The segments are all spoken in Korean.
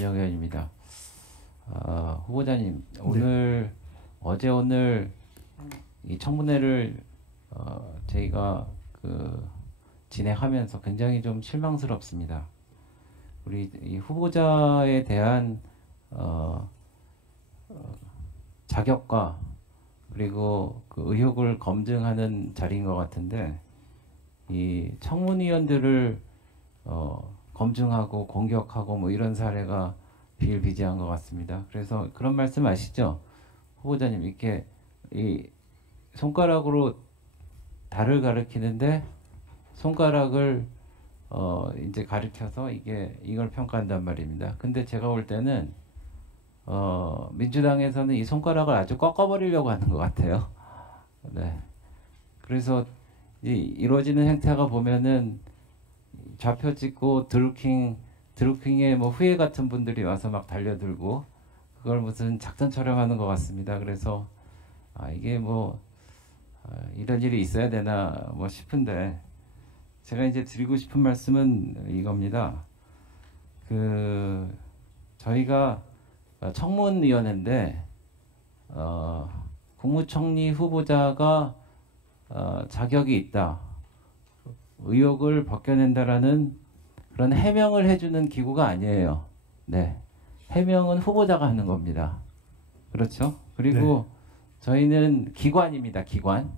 이진영 의원입니다. 후보자님, 오늘 어제 오늘 이 청문회를 저희가 진행하면서 굉장히 좀 실망스럽습니다. 우리 이 후보자에 대한 자격과 그리고 그 의혹을 검증하는 자리인 것 같은데, 이 청문위원들을 검증하고 공격하고 뭐 이런 사례가 비일비재한 것 같습니다. 그래서 그런 말씀 아시죠? 후보자님, 이렇게 이 손가락으로 달을 가리키는데 손가락을 이제 가리켜서 이걸 평가한단 말입니다. 근데 제가 볼 때는 민주당에서는 이 손가락을 아주 꺾어버리려고 하는 것 같아요. 네. 그래서 이루어지는 행태가 보면은 좌표 찍고 드루킹의 뭐 후예 같은 분들이 와서 막 달려들고 그걸 무슨 작전 촬영하는 것 같습니다. 그래서 이게 뭐 이런 일이 있어야 되나 뭐 싶은데, 제가 이제 드리고 싶은 말씀은 이겁니다. 저희가 청문위원회인데 국무총리 후보자가 자격이 있다, 의혹을 벗겨낸다라는 그런 해명을 해주는 기구가 아니에요. 네, 해명은 후보자가 하는 겁니다. 그렇죠? 그리고 저희는 기관입니다. 기관.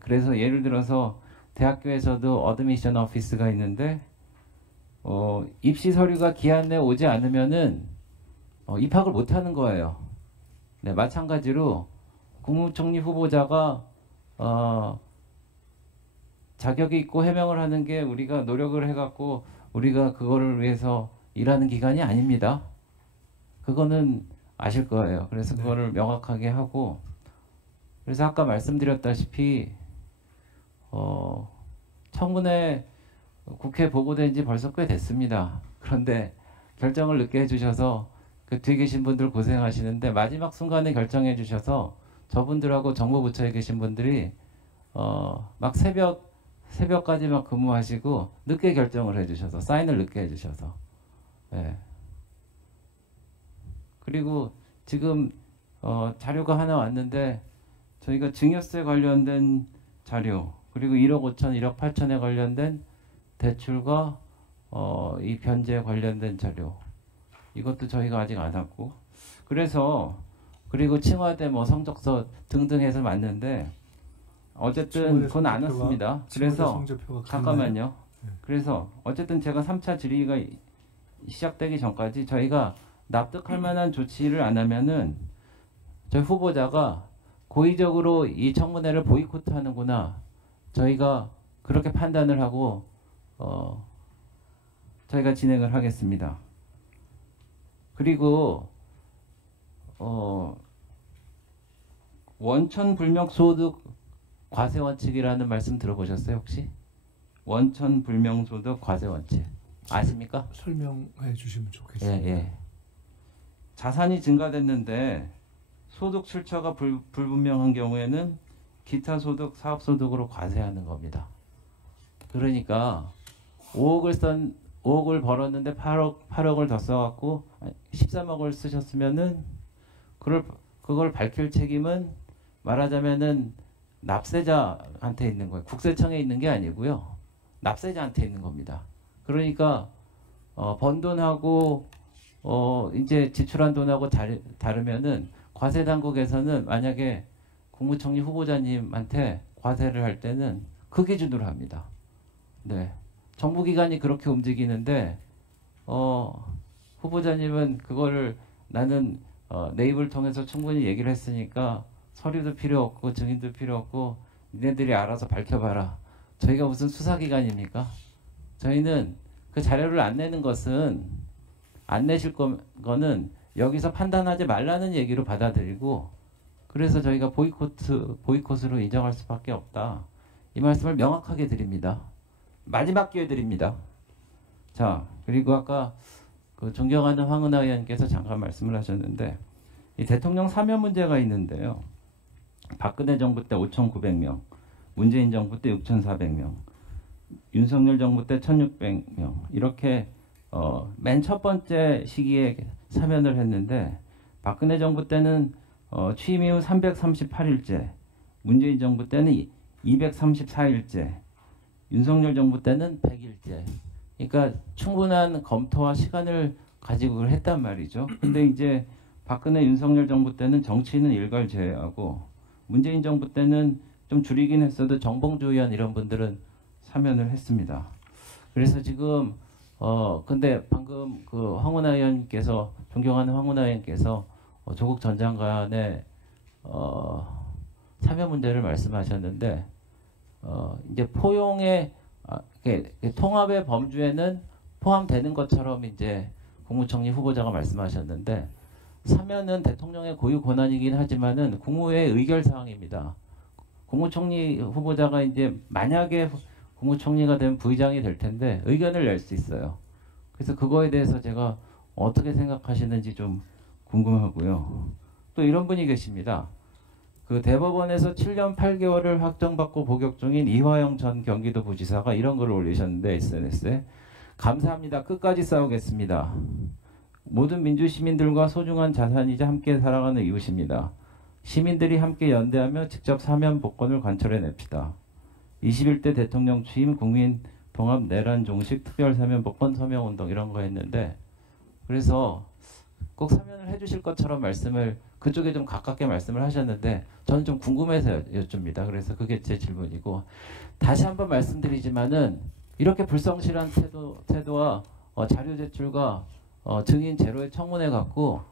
그래서 예를 들어서 대학교에서도 어드미션 오피스가 있는데 입시 서류가 기한 내에 오지 않으면은 입학을 못 하는 거예요. 네, 마찬가지로 국무총리 후보자가 자격이 있고 해명을 하는 게 우리가 노력을 해갖고 우리가 그거를 위해서 일하는 기관이 아닙니다. 그거는 아실 거예요. 그래서 그거를 명확하게 하고, 그래서 아까 말씀드렸다시피 청문회 국회 보고된 지 벌써 꽤 됐습니다. 그런데 결정을 늦게 해주셔서 그 뒤에 계신 분들 고생하시는데 마지막 순간에 결정해 주셔서 저분들하고 정보부처에 계신 분들이 막 새벽까지 막 근무하시고 늦게 결정을 해주셔서 사인을 늦게 해주셔서, 네. 그리고 지금 자료가 하나 왔는데 저희가 증여세 관련된 자료, 그리고 1억 5천, 1억 8천에 관련된 대출과 이 변제 관련된 자료, 이것도 저희가 아직 안 왔고, 그리고 칭화대 뭐 성적서 등등 해서 맞는데 어쨌든 그건 안 왔습니다. 그래서 잠깐만요. 그래서 어쨌든 제가 3차 질의가 시작되기 전까지 저희가 납득할 만한 조치를 안 하면은 저희 후보자가 고의적으로 이 청문회를 보이콧하는구나, 저희가 그렇게 판단을 하고 저희가 진행을 하겠습니다. 그리고 원천불명소득 과세원칙이라는 말씀 들어보셨어요 혹시? 원천불명소득 과세원칙 아십니까? 설명해 주시면 좋겠습니다. 예. 자산이 증가됐는데 소득 출처가 불분명한 경우에는 기타 소득, 사업소득으로 과세하는 겁니다. 그러니까 5억을 벌었는데 8억을 더 써갖고 13억을 쓰셨으면은 그걸 밝힐 책임은 말하자면은 납세자한테 있는 거예요. 국세청에 있는 게 아니고요. 납세자한테 있는 겁니다. 그러니까 번 돈하고 이제 지출한 돈하고 다르면은 과세 당국에서는 만약에 국무총리 후보자님한테 과세를 할 때는 그 기준으로 합니다. 네. 정부기관이 그렇게 움직이는데 후보자님은 그거를 나는 내 입을 통해서 충분히 얘기를 했으니까 서류도 필요 없고 증인도 필요 없고 니네들이 알아서 밝혀봐라. 저희가 무슨 수사기관입니까? 저희는 그 자료를 안 내는 것은, 안 내실 거는 여기서 판단하지 말라는 얘기로 받아들이고, 그래서 저희가 보이콧으로 인정할 수밖에 없다, 이 말씀을 명확하게 드립니다. 마지막 기회 드립니다. 자, 그리고 아까 그 존경하는 황은하 의원께서 잠깐 말씀을 하셨는데, 이 대통령 사면 문제가 있는데요. 박근혜 정부 때 5,900명, 문재인 정부 때 6,400명, 윤석열 정부 때 1,600명, 이렇게 맨 첫 번째 시기에 사면을 했는데 박근혜 정부 때는 취임 이후 338일째, 문재인 정부 때는 234일째, 윤석열 정부 때는 100일째. 그러니까 충분한 검토와 시간을 가지고 그걸 했단 말이죠. 근데 이제 박근혜 윤석열 정부 때는 정치인은 일괄 제외하고 문재인 정부 때는 좀 줄이긴 했어도 정봉주 의원 이런 분들은 사면을 했습니다. 그래서 지금 근데 방금 그 황운하 의원께서 존경하는 황운하 의원께서 조국 전 장관의 사면 문제를 말씀하셨는데 이제 포용의 통합의 범주에는 포함되는 것처럼 이제 국무총리 후보자가 말씀하셨는데 사면은 대통령의 고유 권한이긴 하지만은 국무회의 의결 사항입니다. 국무총리 후보자가 이제 만약에 국무총리가 되면 부의장이 될 텐데 의견을 낼 수 있어요. 그래서 그거에 대해서 제가 어떻게 생각하시는지 좀 궁금하고요. 또 이런 분이 계십니다. 그 대법원에서 7년 8개월을 확정받고 복역 중인 이화영 전 경기도부지사가 이런 글을 올리셨는데 SNS에 감사합니다. 끝까지 싸우겠습니다. 모든 민주시민들과 소중한 자산이자 함께 살아가는 이웃입니다. 시민들이 함께 연대하며 직접 사면 복권을 관철해냅시다. 21대 대통령 취임 국민 통합 내란 종식 특별 사면 복권 서명운동 이런 거 했는데 그래서 꼭 사면을 해주실 것처럼 말씀을 그쪽에 좀 가깝게 말씀을 하셨는데 저는 좀 궁금해서 여쭙니다. 그래서 그게 제 질문이고 다시 한번 말씀드리지만은 이렇게 불성실한 태도와 자료 제출과 증인 제로의 청문회 갖고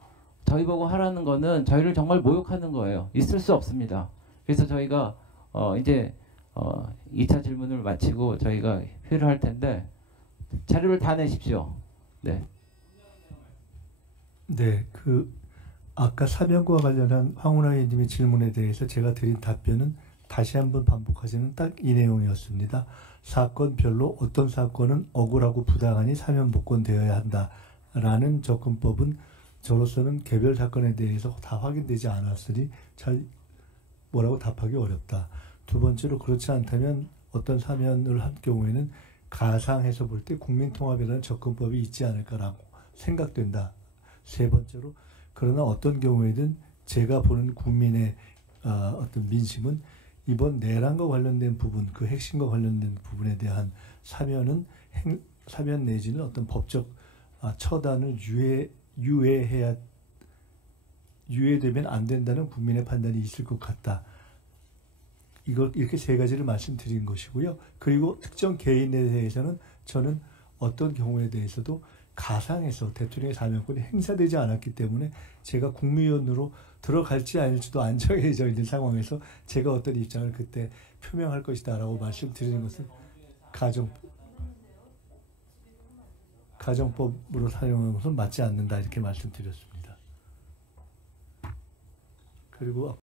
저희 보고 하라는 거는 저희를 정말 모욕하는 거예요. 있을 수 없습니다. 그래서 저희가 이제 2차 질문을 마치고 저희가 회의를 할 텐데 자료를 다 내십시오. 네. 네, 아까 사면과 관련한 황운하 의원님의 질문에 대해서 제가 드린 답변은 다시 한번 반복하지는 딱 이 내용이었습니다. 사건별로 어떤 사건은 억울하고 부당하니 사면 복권되어야 한다라는 접근법은 저로서는 개별 사건에 대해서 다 확인되지 않았으니 잘 뭐라고 답하기 어렵다. 두 번째로 그렇지 않다면 어떤 사면을 한 경우에는 가상해서 볼 때 국민통합이라는 접근법이 있지 않을까라고 생각된다. 세 번째로 그러나 어떤 경우에든 제가 보는 국민의 어떤 민심은 이번 내란과 관련된 부분, 그 핵심과 관련된 부분에 대한 사면 내지는 어떤 법적 처단을 유예되면 안 된다는 국민의 판단이 있을 것 같다. 이렇게 세 가지를 말씀드린 것이고요. 그리고 특정 개인에 대해서는 저는 어떤 경우에 대해서도 가상에서 대통령의 사면권이 행사되지 않았기 때문에 제가 국무위원으로 들어갈지 아닐지도 안 정해져 있는 상황에서 제가 어떤 입장을 그때 표명할 것이다라고 말씀드리는 것은 가정법으로 사용하는 것은 맞지 않는다 이렇게 말씀드렸습니다. 그리고